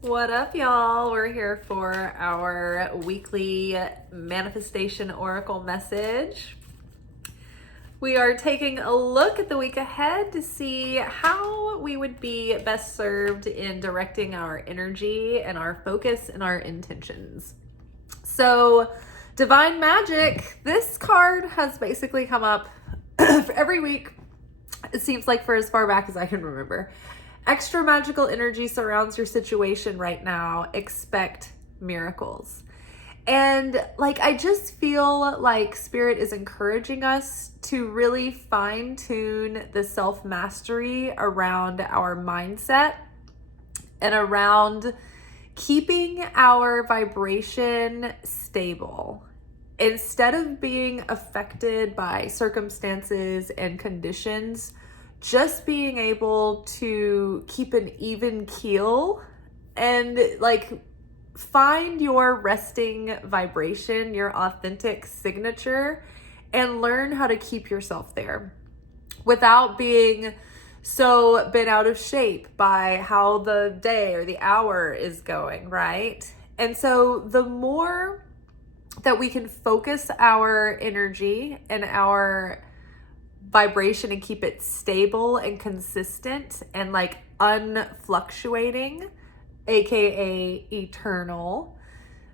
What up, y'all? We're here for our weekly manifestation oracle message. We are taking a look at the week ahead to see how we would be best served in directing our energy and our focus and our intentions. So, Divine Magic, this card has basically come up for every week. It seems like for as far back as I can remember. Extra magical energy surrounds your situation right now. Expect miracles. And I just feel like Spirit is encouraging us to really fine tune the self-mastery around our mindset and around keeping our vibration stable. Instead of being affected by circumstances and conditions, just being able to keep an even keel and find your resting vibration, your authentic signature, and learn how to keep yourself there without being so bent out of shape by how the day or the hour is going, right? And so the more that we can focus our energy and our vibration and keep it stable and consistent and unfluctuating, aka eternal,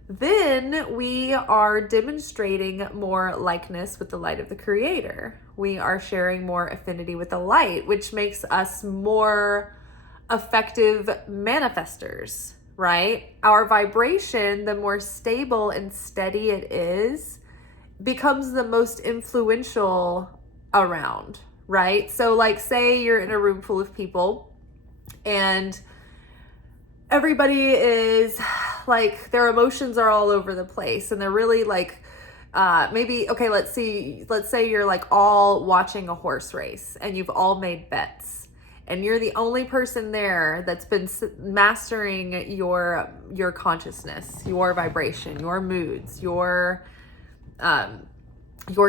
then we are demonstrating more likeness with the light of the Creator. We are sharing more affinity with the light, which makes us more effective manifestors, right? Our vibration, the more stable and steady it is, becomes the most influential around, right? So say you're in a room full of people and everybody is their emotions are all over the place and they're really let's say you're all watching a horse race and you've all made bets and you're the only person there that's been mastering your consciousness, your vibration, your moods, your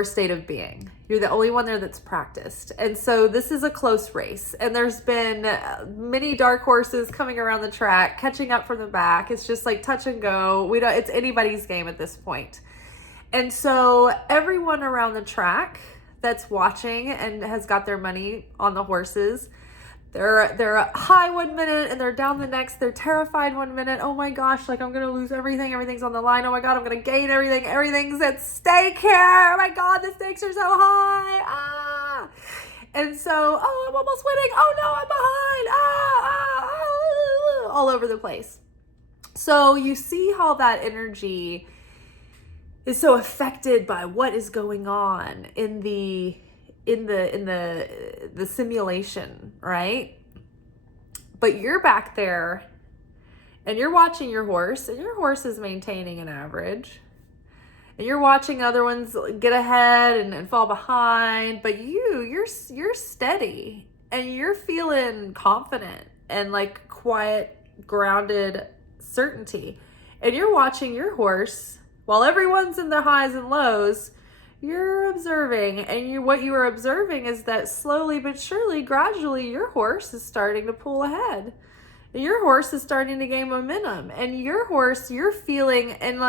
state of being. You're the only one there that's practiced. And so this is a close race. And there's been many dark horses coming around the track, catching up from the back. It's just touch and go. It's anybody's game at this point. And so everyone around the track that's watching and has got their money on the horses, they're high 1 minute and they're down the next. They're terrified 1 minute. Oh my gosh, I'm going to lose everything. Everything's on the line. Oh my God, I'm going to gain everything. Everything's at stake here. Oh my God, the stakes are so high. Ah. And so, I'm almost winning. Oh no, I'm behind. All over the place. So you see how that energy is so affected by what is going on in the simulation, right? But you're back there and you're watching your horse and your horse is maintaining an average and you're watching other ones get ahead and fall behind, but you're steady and you're feeling confident and quiet, grounded certainty. And you're watching your horse while everyone's in their highs and lows. You're observing, and what you are observing is that slowly but surely, gradually, your horse is starting to pull ahead. And your horse is starting to gain momentum. And your horse, you're feeling, and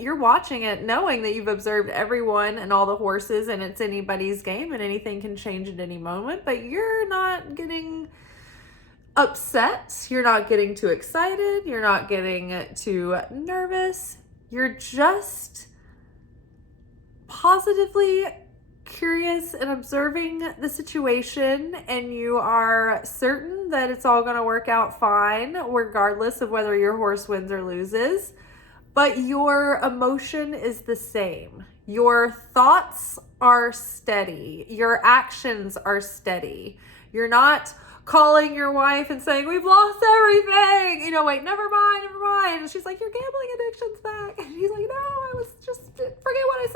you're watching it, knowing that you've observed everyone and all the horses, and it's anybody's game, and anything can change at any moment. But you're not getting upset. You're not getting too excited. You're not getting too nervous. You're just positively curious and observing the situation, and you are certain that it's all going to work out fine regardless of whether your horse wins or loses. But your emotion is the same. Your thoughts are steady. Your actions are steady. You're not calling your wife and saying, we've lost everything. Wait, never mind. And she's like, your gambling addiction's back. And he's like, no, I was just, forget what I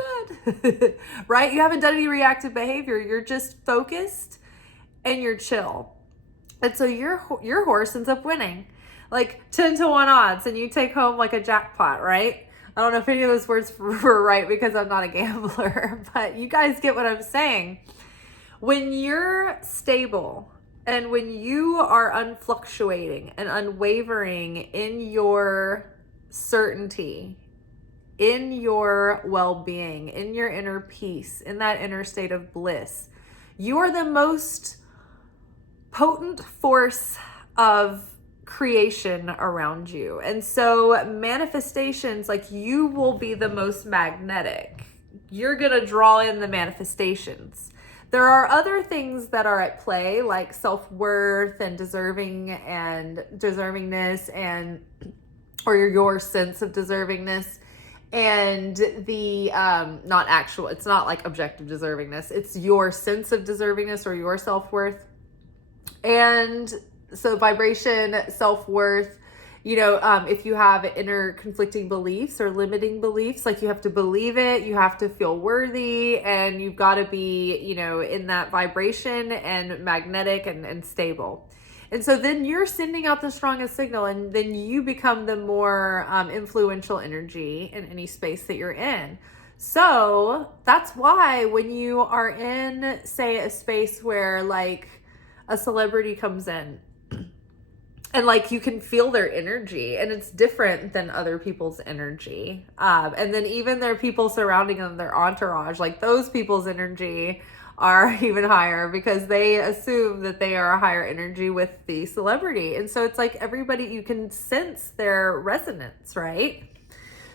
said. Right? You haven't done any reactive behavior. You're just focused and you're chill. And so your horse ends up winning 10 to 1 odds, and you take home a jackpot, right? I don't know if any of those words were right because I'm not a gambler, but you guys get what I'm saying. When you're stable And when you are unfluctuating and unwavering in your certainty, in your well-being, in your inner peace, in that inner state of bliss, you are the most potent force of creation around you. And so manifestations, like, you will be the most magnetic. You're going to draw in the manifestations. There are other things that are at play, like self-worth and deservingness, and or your sense of deservingness, and the it's not like objective deservingness, it's your sense of deservingness or your self-worth. And so vibration, self-worth, if you have inner conflicting beliefs or limiting beliefs, like, you have to believe it, you have to feel worthy, and you've got to be, in that vibration and magnetic and stable. And so then you're sending out the strongest signal, and then you become the more influential energy in any space that you're in. So that's why when you are in, say, a space where, like, a celebrity comes in, and, like, you can feel their energy, and it's different than other people's energy. And then even their people surrounding them, their entourage, like, those people's energy are even higher because they assume that they are a higher energy with the celebrity. And so it's like everybody, you can sense their resonance, right?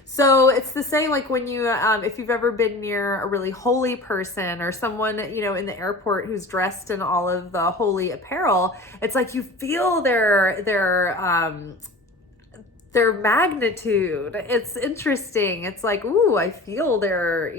So it's the same, like, when you, if you've ever been near a really holy person or someone, in the airport who's dressed in all of the holy apparel, it's like you feel their magnitude. It's interesting. It's like, ooh, I feel their,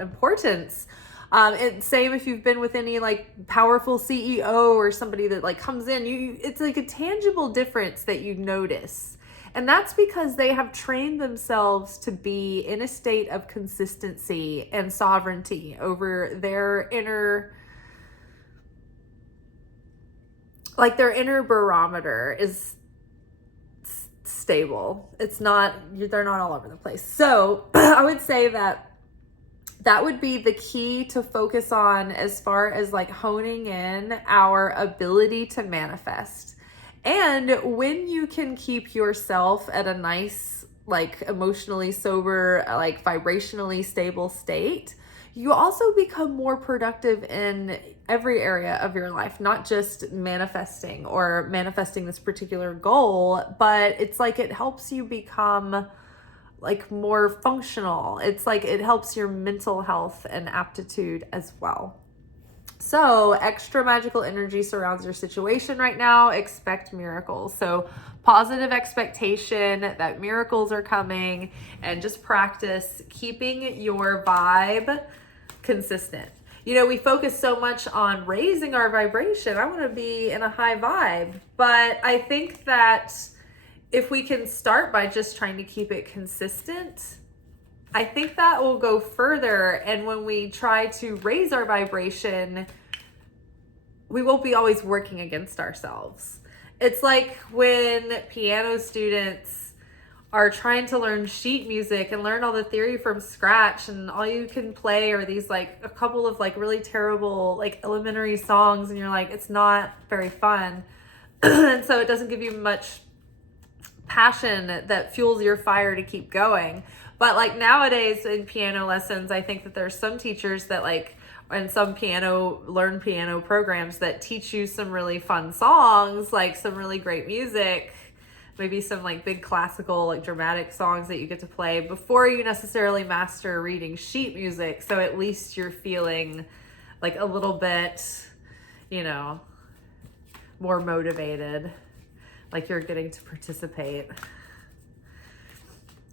importance. And same if you've been with any, like, powerful CEO or somebody that, like, comes in, it's like a tangible difference that you notice. And that's because they have trained themselves to be in a state of consistency and sovereignty over their inner, like, their inner barometer is stable. They're not all over the place. So I would say that would be the key to focus on as far as, like, honing in our ability to manifest. And when you can keep yourself at a nice, like, emotionally sober, like, vibrationally stable state, you also become more productive in every area of your life, not just manifesting this particular goal, but it's like it helps you become, like, more functional. It's like it helps your mental health and aptitude as well. So extra magical energy surrounds your situation right now. Expect miracles. So positive expectation that miracles are coming, and just practice keeping your vibe consistent. We focus so much on raising our vibration. I want to be in a high vibe, but I think that if we can start by just trying to keep it consistent, I think that will go further. And when we try to raise our vibration, we won't be always working against ourselves. It's like when piano students are trying to learn sheet music and learn all the theory from scratch, and all you can play are these, like, a couple of, like, really terrible, like, elementary songs, and you're like, it's not very fun. And so it doesn't give you much passion that fuels your fire to keep going. But, like, nowadays in piano lessons, I think that there's some teachers that, like, and some learn piano programs that teach you some really fun songs, like some really great music, maybe some, like, big classical, like, dramatic songs that you get to play before you necessarily master reading sheet music. So at least you're feeling, like, a little bit, more motivated, like you're getting to participate.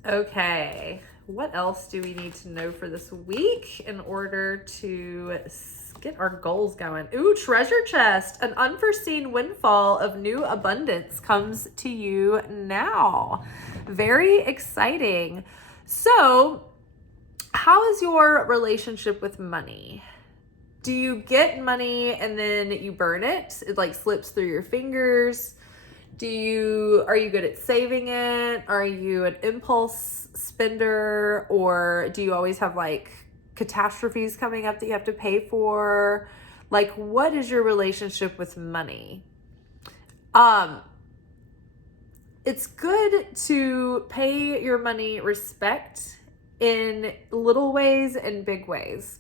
Okay, what else do we need to know for this week in order to get our goals going? Ooh, treasure chest. An unforeseen windfall of new abundance comes to you now. Very exciting. So, how is your relationship with money? Do you get money and then you burn it? It, like, slips through your fingers. Are you good at saving it? Are you an impulse spender? Or do you always have, like, catastrophes coming up that you have to pay for? Like, what is your relationship with money? It's good to pay your money respect in little ways and big ways.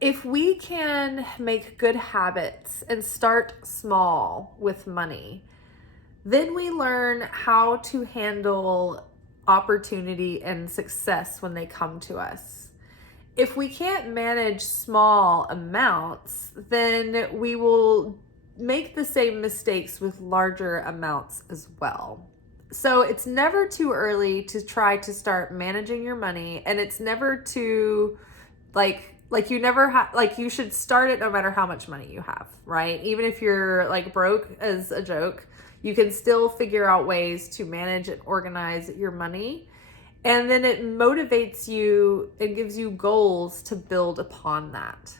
If we can make good habits and start small with money, then we learn how to handle opportunity and success when they come to us. If we can't manage small amounts, then we will make the same mistakes with larger amounts as well. So it's never too early to try to start managing your money, and it's never too you should start it no matter how much money you have, right? Even if you're like broke as a joke, you can still figure out ways to manage and organize your money. And then it motivates you and gives you goals to build upon that.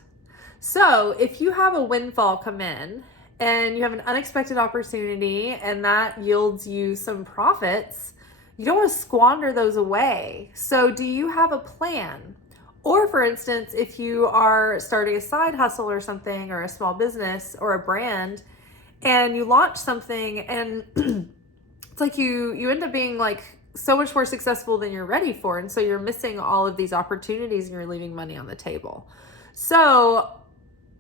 So if you have a windfall come in and you have an unexpected opportunity and that yields you some profits, you don't want to squander those away. So do you have a plan? Or for instance, if you are starting a side hustle or something, or a small business or a brand, and you launch something and it's like you end up being like so much more successful than you're ready for. And so you're missing all of these opportunities and you're leaving money on the table. So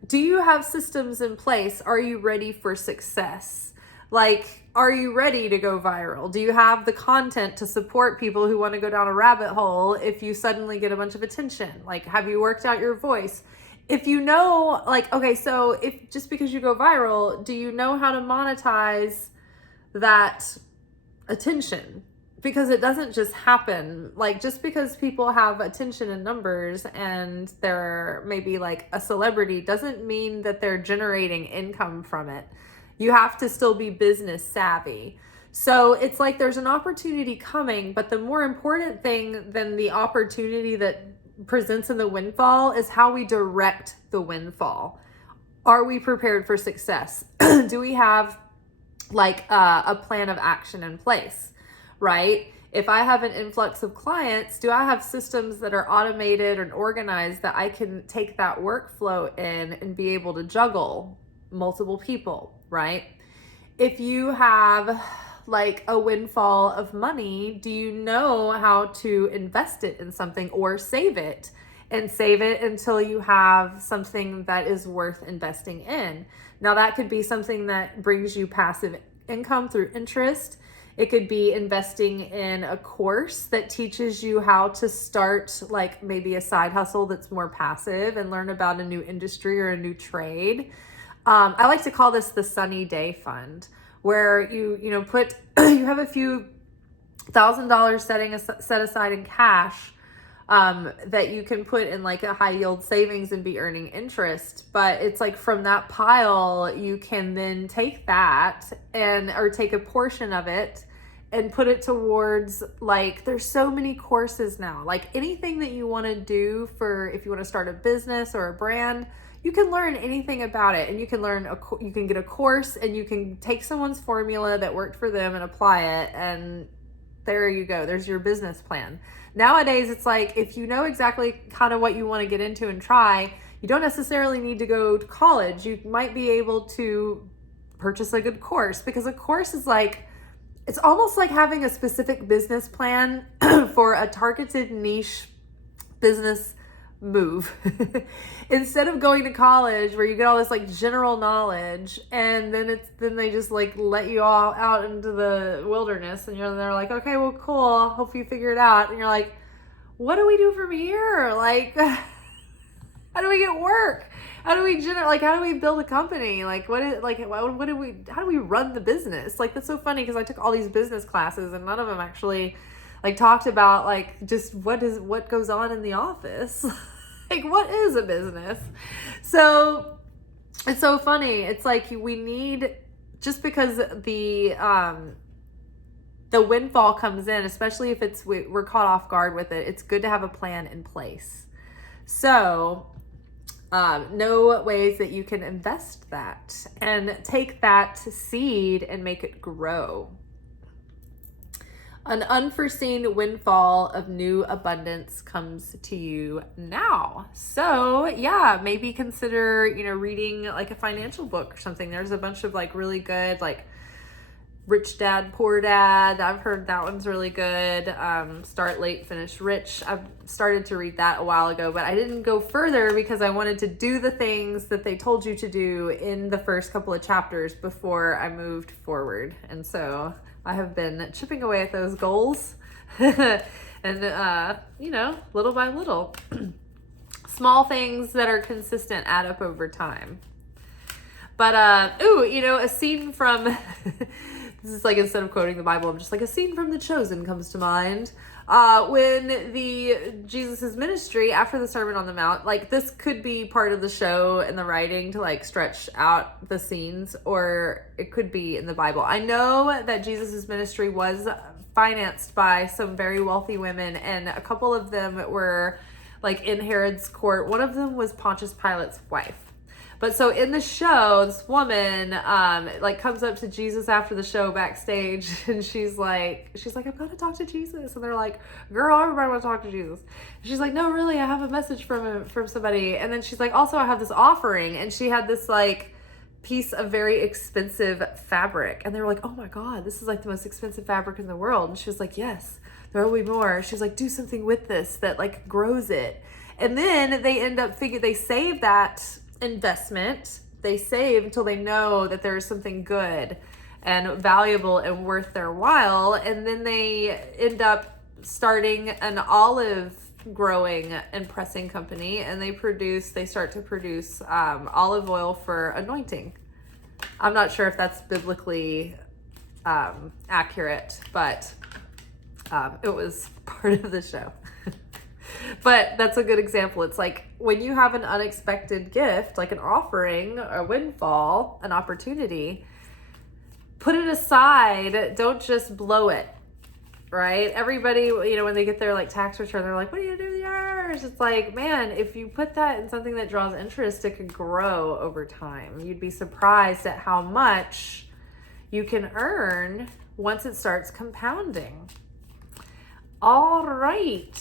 do you have systems in place? Are you ready for success? Like, are you ready to go viral? Do you have the content to support people who want to go down a rabbit hole if you suddenly get a bunch of attention? Like, have you worked out your voice? If you know, like, okay, so if just because you go viral, do you know how to monetize that attention? Because it doesn't just happen. Like, just because people have attention in numbers and they're maybe like a celebrity doesn't mean that they're generating income from it. You have to still be business savvy. So it's like there's an opportunity coming, but the more important thing than the opportunity that presents in the windfall is how we direct the windfall. Are we prepared for success? Do we have like a plan of action in place, right? If I have an influx of clients, do I have systems that are automated and organized that I can take that workflow in and be able to juggle multiple people, right? If you have like a windfall of money, do you know how to invest it in something or save it, and save it until you have something that is worth investing in? Now that could be something that brings you passive income through interest. It could be investing in a course that teaches you how to start like maybe a side hustle that's more passive and learn about a new industry or a new trade. I like to call this the sunny day fund, where you put you have a few $1,000 set aside in cash that you can put in like a high yield savings and be earning interest. But it's like from that pile, you can then take that or take a portion of it and put it towards, like, there's so many courses now, like anything that you want to do for, if you want to start a business or a brand, you can learn anything about it, and you can you can get a course and you can take someone's formula that worked for them and apply it. And there you go. There's your business plan. Nowadays, it's like, if you know exactly kind of what you want to get into and try, you don't necessarily need to go to college. You might be able to purchase a good course, because a course is like, it's almost like having a specific business plan for a targeted niche business move. Instead of going to college where you get all this like general knowledge, and then they just like let you all out into the wilderness, and they're like, okay, well, cool, hope you figure it out. And you're like, what do we do from here? Like, how do we get work? How do we how do we build a company? Like, how do we run the business? Like, that's so funny, because I took all these business classes and none of them actually like talked about like just what goes on in the office. Like, what is a business? So it's so funny. It's like we need, just because the windfall comes in, especially if we're caught off guard with it, it's good to have a plan in place. So know ways that you can invest that and take that seed and make it grow. An unforeseen windfall of new abundance comes to you now. So yeah, maybe consider, reading like a financial book or something. There's a bunch of like really good, like Rich Dad, Poor Dad. I've heard that one's really good. Start Late, Finish Rich. I've started to read that a while ago, but I didn't go further because I wanted to do the things that they told you to do in the first couple of chapters before I moved forward. And so I have been chipping away at those goals and, little by little. Small things that are consistent add up over time. But, a scene from, this is like, instead of quoting the Bible, I'm just like, a scene from The Chosen comes to mind. When Jesus's ministry, after the Sermon on the Mount, like, this could be part of the show and the writing to like stretch out the scenes, or it could be in the Bible. I know that Jesus's ministry was financed by some very wealthy women, and a couple of them were like in Herod's court. One of them was Pontius Pilate's wife. But so in the show, this woman comes up to Jesus after the show backstage, and she's like, I've got to talk to Jesus. And they're like, girl, everybody wants to talk to Jesus. And she's like, no, really, I have a message from somebody. And then she's like, also, I have this offering. And she had this like piece of very expensive fabric. And they were like, oh my God, this is like the most expensive fabric in the world. And she was like, yes, there will be more. She's like, do something with this that like grows it. And then they end up they save that investment. They save until they know that there's something good and valuable and worth their while. And then they end up starting an olive growing and pressing company, and they start to produce olive oil for anointing. I'm not sure if that's biblically accurate, but it was part of the show. But that's a good example. It's like when you have an unexpected gift, like an offering, a windfall, an opportunity, put it aside. Don't just blow it, right? Everybody, when they get their like tax return, they're like, what are you gonna do with yours? It's like, man, if you put that in something that draws interest, it could grow over time. You'd be surprised at how much you can earn once it starts compounding. All right.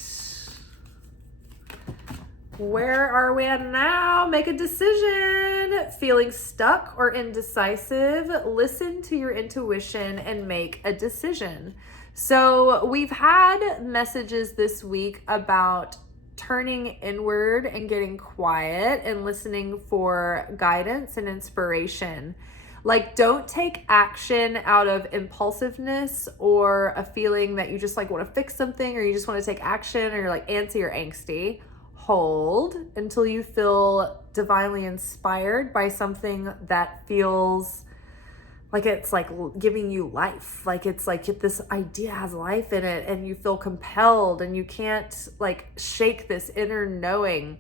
Where are we at now? Make a decision. Feeling stuck or indecisive? Listen to your intuition and make a decision. So we've had messages this week about turning inward and getting quiet and listening for guidance and inspiration. Like, don't take action out of impulsiveness or a feeling that you just like want to fix something, or you just want to take action, or you're like antsy or angsty. Hold until you feel divinely inspired by something that feels like it's like giving you life. Like it's like this idea has life in it, and you feel compelled, and you can't like shake this inner knowing.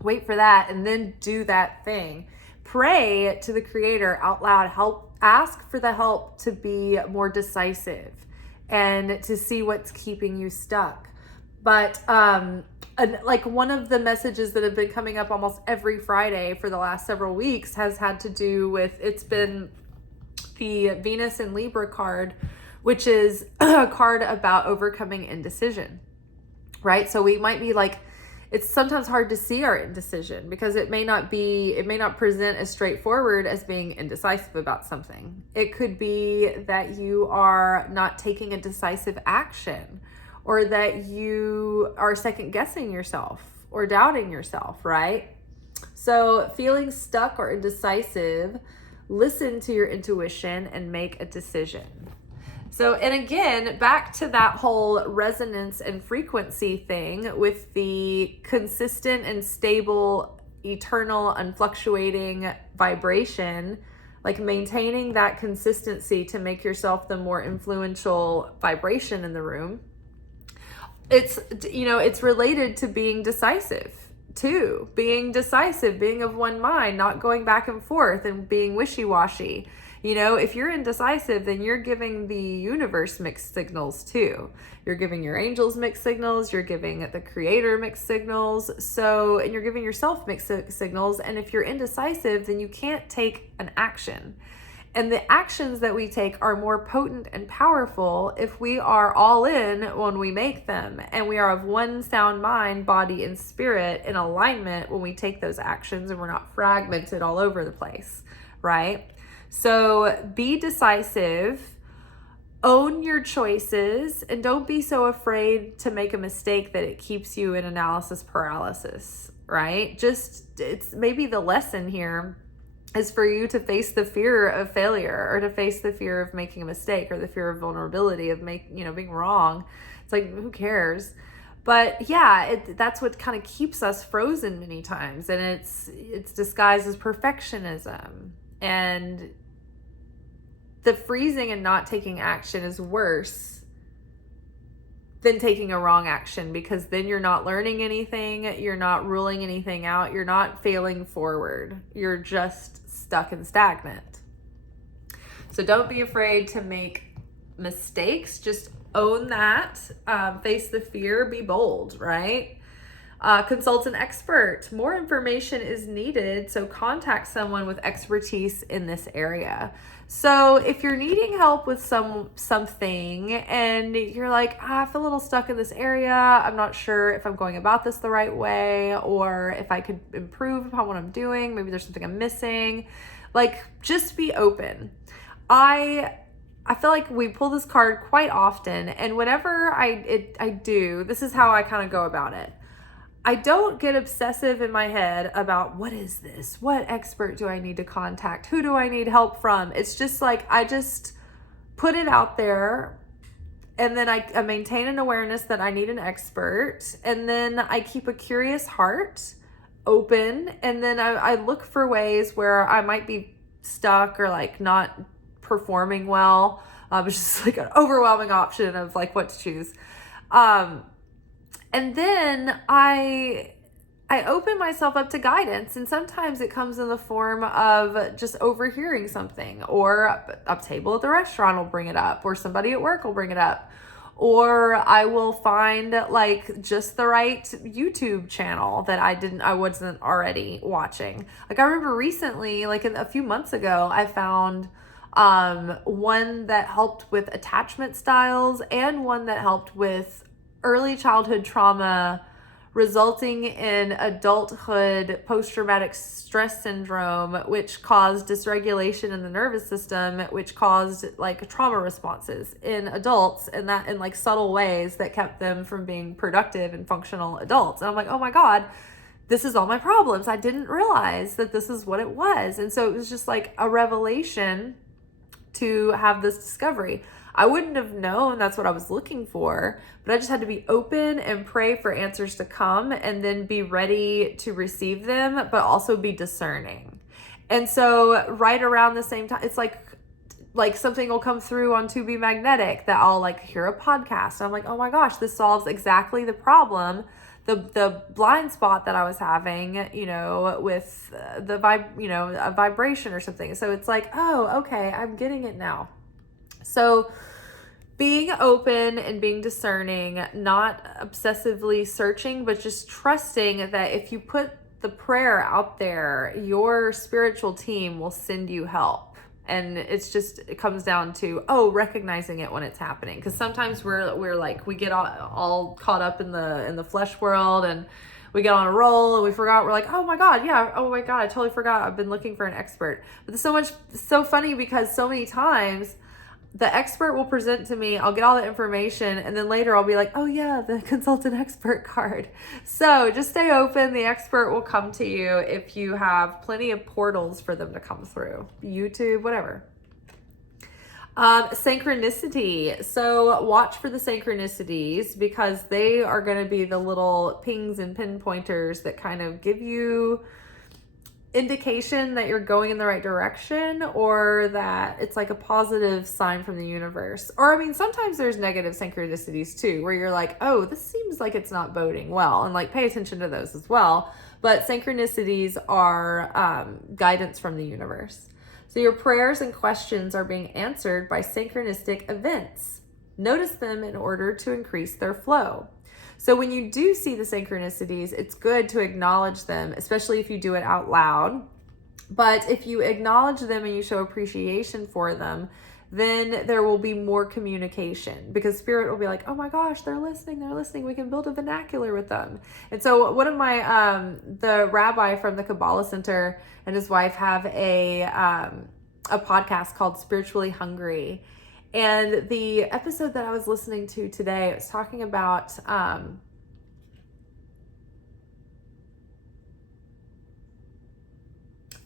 Wait for that, and then do that thing. Pray to the Creator out loud. Ask for the help to be more decisive and to see what's keeping you stuck. But like one of the messages that have been coming up almost every Friday for the last several weeks has had to do with, it's been the Venus and Libra card, which is a card about overcoming indecision, right? So we might be like, it's sometimes hard to see our indecision because it may not present as straightforward as being indecisive about something. It could be that you are not taking a decisive action, or that you are second guessing yourself or doubting yourself, right? So feeling stuck or indecisive, listen to your intuition and make a decision. So, and again, back to that whole resonance and frequency thing with the consistent and stable, eternal, unfluctuating vibration, like maintaining that consistency to make yourself the more influential vibration in the room. It's related to being decisive too. Being decisive, being of one mind, not going back and forth and being wishy-washy. If you're indecisive, then you're giving the universe mixed signals too. You're giving your angels mixed signals. You're giving the Creator mixed signals. And you're giving yourself mixed signals. And if you're indecisive, then you can't take an action. And the actions that we take are more potent and powerful if we are all in when we make them. And we are of one sound mind, body, and spirit in alignment when we take those actions, and we're not fragmented all over the place, right? So be decisive, own your choices, and don't be so afraid to make a mistake that it keeps you in analysis paralysis, right? It's maybe the lesson here is for you to face the fear of failure, or to face the fear of making a mistake, or the fear of vulnerability of being wrong. It's like, who cares? But yeah, that's what kind of keeps us frozen many times. And it's disguised as perfectionism. And the freezing and not taking action is worse than taking a wrong action, because then you're not learning anything, you're not ruling anything out, you're not failing forward, you're just stuck and stagnant. So don't be afraid to make mistakes, just own that, face the fear, be bold, right? Consult an expert. More information is needed, so contact someone with expertise in this area. So if you're needing help with something and you're like, I feel a little stuck in this area, I'm not sure if I'm going about this the right way, or if I could improve upon what I'm doing, maybe there's something I'm missing, like, just be open. I feel like we pull this card quite often, and whenever I do, this is how I kind of go about it. I don't get obsessive in my head about what is this? What expert do I need to contact? Who do I need help from? It's just like, I just put it out there, and then I maintain an awareness that I need an expert, and then I keep a curious heart open, and then I look for ways where I might be stuck or like not performing well. It's just like an overwhelming option of like what to choose. And then I open myself up to guidance, and sometimes it comes in the form of just overhearing something, or a table at the restaurant will bring it up, or somebody at work will bring it up, or I will find like just the right YouTube channel that I wasn't already watching. Like, I remember recently, like a few months ago, I found one that helped with attachment styles, and one that helped with early childhood trauma resulting in adulthood post-traumatic stress syndrome, which caused dysregulation in the nervous system, which caused like trauma responses in adults, and that in like subtle ways that kept them from being productive and functional adults. And I'm like, oh my God, this is all my problems. I didn't realize that this is what it was. And so it was just like a revelation to have this discovery. I wouldn't have known that's what I was looking for, but I just had to be open and pray for answers to come, and then be ready to receive them, but also be discerning. And so right around the same time, it's like something will come through on To Be Magnetic that I'll like hear a podcast, and I'm like, oh my gosh, this solves exactly the problem, the blind spot that I was having, with a vibration or something. So it's like, oh, okay, I'm getting it now. So being open and being discerning, not obsessively searching, but just trusting that if you put the prayer out there, your spiritual team will send you help. And it comes down to, recognizing it when it's happening. Because sometimes we're like, we get all caught up in the flesh world, and we get on a roll and we forgot. We're like, oh my God, I totally forgot. I've been looking for an expert. But it's so funny, because so many times the expert will present to me, I'll get all the information, and then later I'll be like, oh yeah, the consultant expert card. So just stay open. The expert will come to you if you have plenty of portals for them to come through. YouTube, whatever. Synchronicity. So watch for the synchronicities, because they are going to be the little pings and pinpointers that kind of give you indication that you're going in the right direction, or that it's like a positive sign from the universe. Or I mean, sometimes there's negative synchronicities too, where you're like, oh, this seems like it's not boding well, and like pay attention to those as well. But synchronicities are guidance from the universe. So your prayers and questions are being answered by synchronistic events. Notice them in order to increase their flow. So when you do see the synchronicities, it's good to acknowledge them, especially if you do it out loud. But if you acknowledge them and you show appreciation for them, then there will be more communication, because spirit will be like, oh my gosh, they're listening. We can build a vernacular with them. And so one of my, the rabbi from the Kabbalah Center and his wife have a podcast called Spiritually Hungry. And the episode that I was listening to today, it was talking about,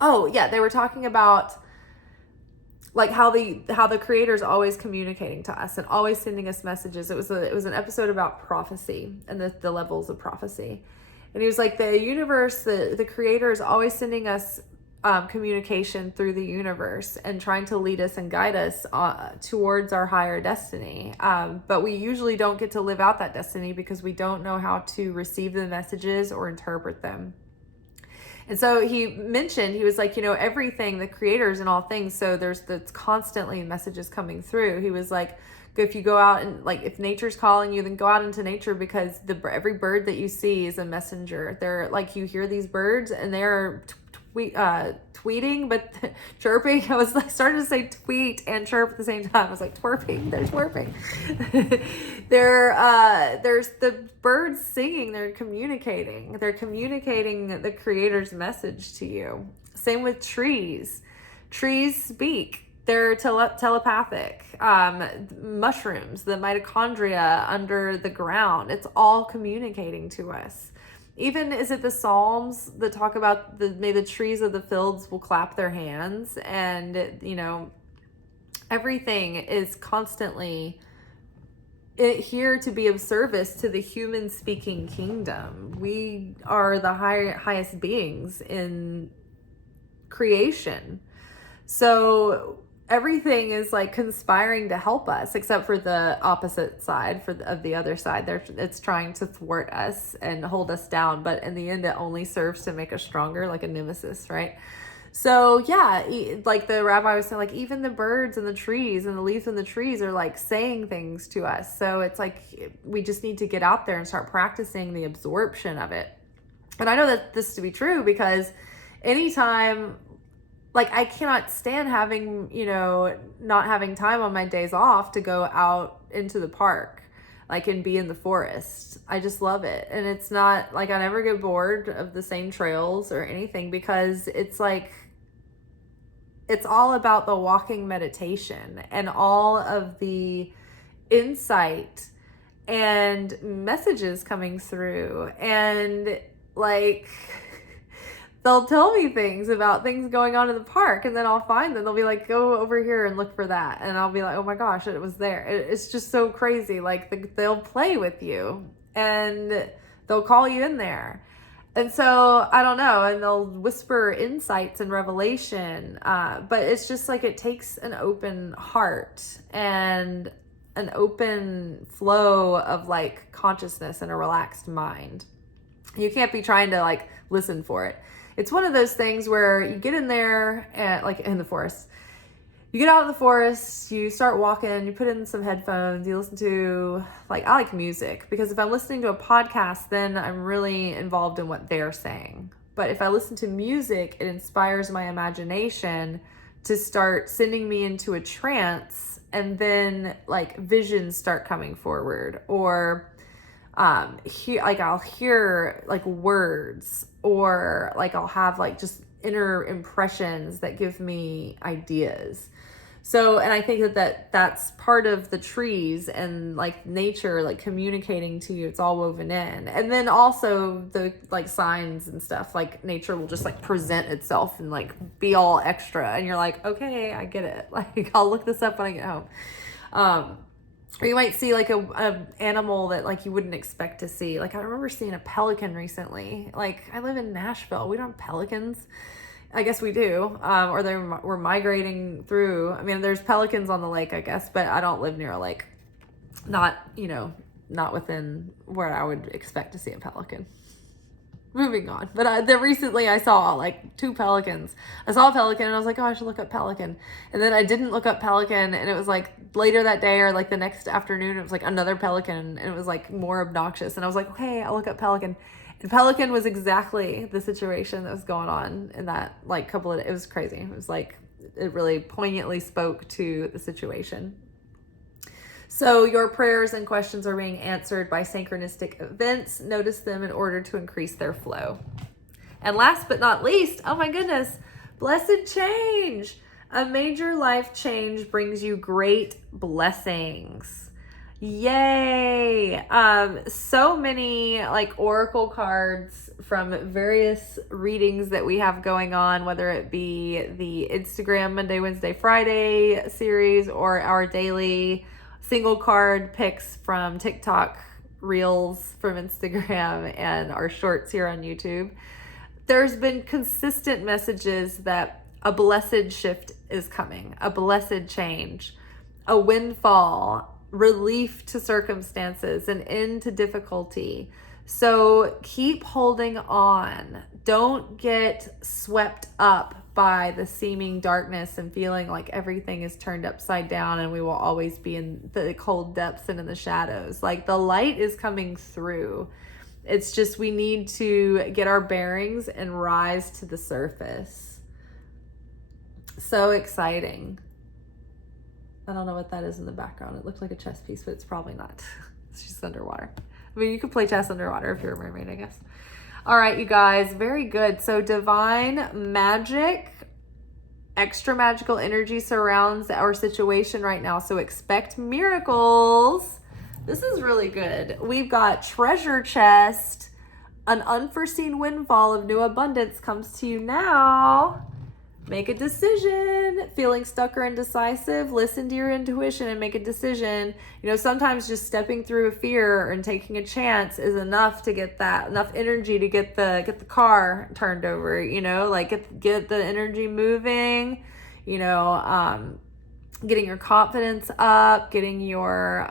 they were talking about like how the creator is always communicating to us and always sending us messages. It was an episode about prophecy and the levels of prophecy. And he was like, the universe, the creator is always sending us communication through the universe and trying to lead us and guide us towards our higher destiny. But we usually don't get to live out that destiny because we don't know how to receive the messages or interpret them. And so he mentioned, he was like, everything, the creators and all things. So there's constantly messages coming through. He was like, if you go out and like, if nature's calling you, then go out into nature, because every bird that you see is a messenger. They're like, you hear these birds and they're tweeting, but chirping. I was like, starting to say tweet and chirp at the same time. I was like, twerping. They're twerping. There's the birds singing. They're communicating. They're communicating the creator's message to you. Same with trees. Trees speak. They're telepathic. Mushrooms, the mitochondria under the ground, it's all communicating to us. Even, is it the Psalms that talk about may the trees of the fields will clap their hands, and everything is constantly here to be of service to the human speaking kingdom. We are the highest beings in creation. So everything is like conspiring to help us, except for the opposite side of the other side. It's trying to thwart us and hold us down, but in the end it only serves to make us stronger, like a nemesis, right? So yeah, like the rabbi was saying, like even the birds and the trees and the leaves and the trees are like saying things to us. So it's like we just need to get out there and start practicing the absorption of it. And I know that this to be true because anytime, like I cannot stand having, not having time on my days off to go out into the park, like, and be in the forest. I just love it. And it's not like I never get bored of the same trails or anything, because it's like, it's all about the walking meditation and all of the insight and messages coming through. And like, they'll tell me things about things going on in the park, and then I'll find them. They'll be like, go over here and look for that. And I'll be like, oh my gosh, it was there. It's just so crazy. Like they'll play with you and they'll call you in there. And so I don't know, and they'll whisper insights and revelation. But it's just like, it takes an open heart and an open flow of like consciousness and a relaxed mind. You can't be trying to like listen for it. It's one of those things where you get in there and like in the forest, you get out in the forest, you start walking, you put in some headphones, you listen to, like, I like music, because if I'm listening to a podcast, then I'm really involved in what they're saying. But if I listen to music, it inspires my imagination to start sending me into a trance, and then like visions start coming forward, or I'll hear like words, or like I'll have like just inner impressions that give me ideas. So, and I think that's part of the trees and like nature, like communicating to you. It's all woven in. And then also the like signs and stuff, like nature will just like present itself and like be all extra. And you're like, okay, I get it. Like, I'll look this up when I get home. Or you might see like a animal that like you wouldn't expect to see. Like I remember seeing a pelican recently. Like I live in Nashville. We don't have pelicans. I guess we do. Or we're migrating through. I mean, there's pelicans on the lake, I guess, but I don't live near a lake. Not within where I would expect to see a pelican. Moving on. But recently I saw like 2 pelicans. I saw a pelican and I was like, oh, I should look up pelican. And then I didn't look up pelican, and it was like later that day or like the next afternoon, it was like another pelican, and it was like more obnoxious. And I was like, okay, I'll look up pelican. And Pelican was exactly the situation that was going on in that like couple of, it was crazy. It was like, it really poignantly spoke to the situation. So your prayers and questions are being answered by synchronistic events. Notice them in order to increase their flow. And last but not least, oh my goodness, blessed change. A major life change brings you great blessings. Yay. So many like oracle cards from various readings that we have going on, whether it be the Instagram Monday, Wednesday, Friday series or our daily single card picks from TikTok, reels from Instagram, and our shorts here on YouTube. There's been consistent messages that a blessed shift is coming, a blessed change, a windfall, relief to circumstances, an end to difficulty. So keep holding on. Don't get swept up by the seeming darkness and feeling like everything is turned upside down and we will always be in the cold depths and in the shadows. Like the light is coming through. It's just we need to get our bearings and rise to the surface. So exciting. I don't know what that is in the background. It looks like a chess piece, but it's probably not. It's just underwater. I mean, you could play chess underwater if you're a mermaid, I guess. All right, you guys, very good. So divine magic, extra magical energy surrounds our situation right now. So expect miracles. This is really good. We've got treasure chest. An unforeseen windfall of new abundance comes to you now. Make a decision. Feeling stuck or indecisive, listen to your intuition and make a decision. You know, sometimes just stepping through a fear and taking a chance is enough to get that, enough energy to get the car turned over, you know, like get the energy moving, you know, getting your confidence up, getting your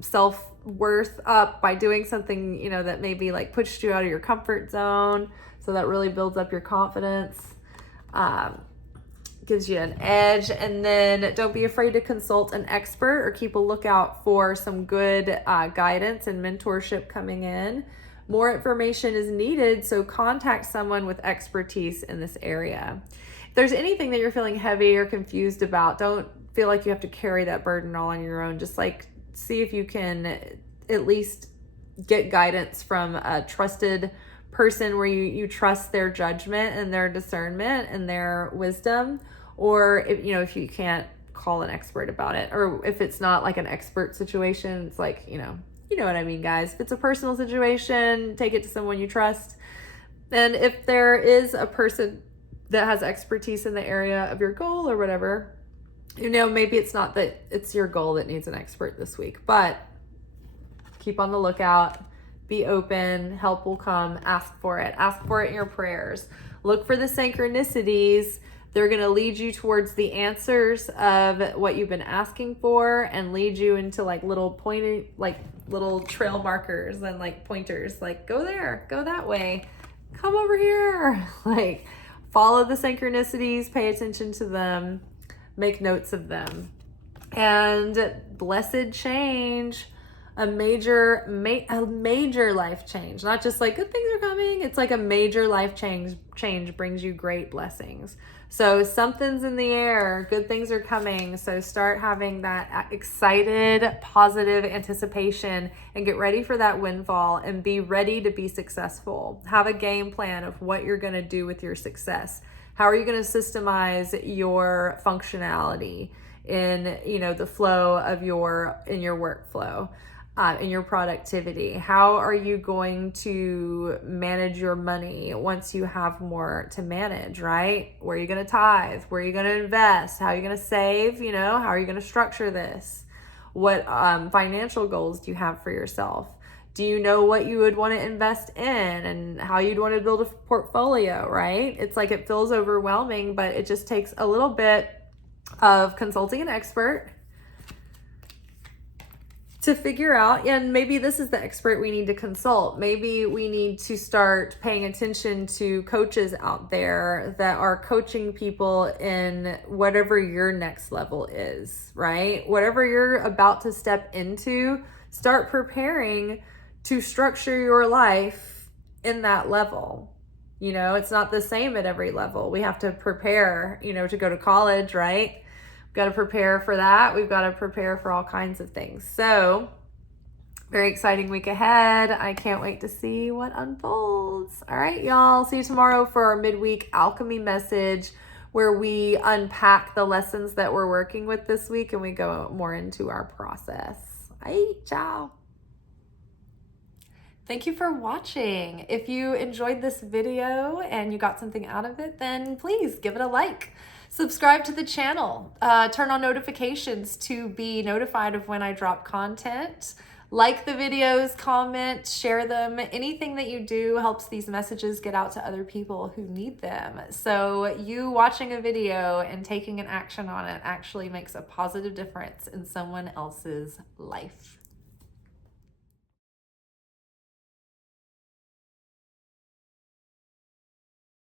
self-worth up by doing something, you know, that maybe like pushed you out of your comfort zone. So that really builds up your confidence. Gives you an edge. And then don't be afraid to consult an expert or keep a lookout for some good guidance and mentorship coming in. More information is needed, so contact someone with expertise in this area. If there's anything that you're feeling heavy or confused about, don't feel like you have to carry that burden all on your own. Just like see if you can at least get guidance from a trusted person where you trust their judgment and their discernment and their wisdom. Or if you can't, call an expert about it. Or if it's not like an expert situation, it's like, you know what I mean, guys. If it's a personal situation, take it to someone you trust. And if there is a person that has expertise in the area of your goal or whatever, maybe it's not that it's your goal that needs an expert this week, but keep on the lookout, be open, help will come, ask for it in your prayers. Look for the synchronicities. They're going to lead you towards the answers of what you've been asking for and lead you into like little trail markers and like pointers, like go there, go that way, come over here, like follow the synchronicities, pay attention to them, make notes of them. And blessed change, a major life change, not just like good things are coming. It's like a major life change brings you great blessings. So something's in the air, good things are coming. So start having that excited, positive anticipation and get ready for that windfall and be ready to be successful. Have a game plan of what you're going to do with your success. How are you going to systemize your functionality in, the flow of in your workflow? In your productivity? How are you going to manage your money once you have more to manage, right? Where are you going to tithe? Where are you going to invest? How are you going to save? How are you going to structure this? What financial goals do you have for yourself? Do you know what you would want to invest in and how you'd want to build a portfolio, right? It's like it feels overwhelming, but it just takes a little bit of consulting an expert to figure out, and maybe this is the expert we need to consult. Maybe we need to start paying attention to coaches out there that are coaching people in whatever your next level is, right? Whatever you're about to step into, start preparing to structure your life in that level. You know, it's not the same at every level. We have to prepare, you know, to go to college, right? We've got to prepare for that. We've got to prepare for all kinds of things. So, very exciting week ahead. I can't wait to see what unfolds. All right, y'all. See you tomorrow for our midweek alchemy message, where we unpack the lessons that we're working with this week and we go more into our process. All right, ciao. Thank you for watching. If you enjoyed this video and you got something out of it, then please give it a like. Subscribe to the channel. Turn on notifications to be notified of when I drop content. Like the videos, comment, share them. Anything that you do helps these messages get out to other people who need them. So you watching a video and taking an action on it actually makes a positive difference in someone else's life.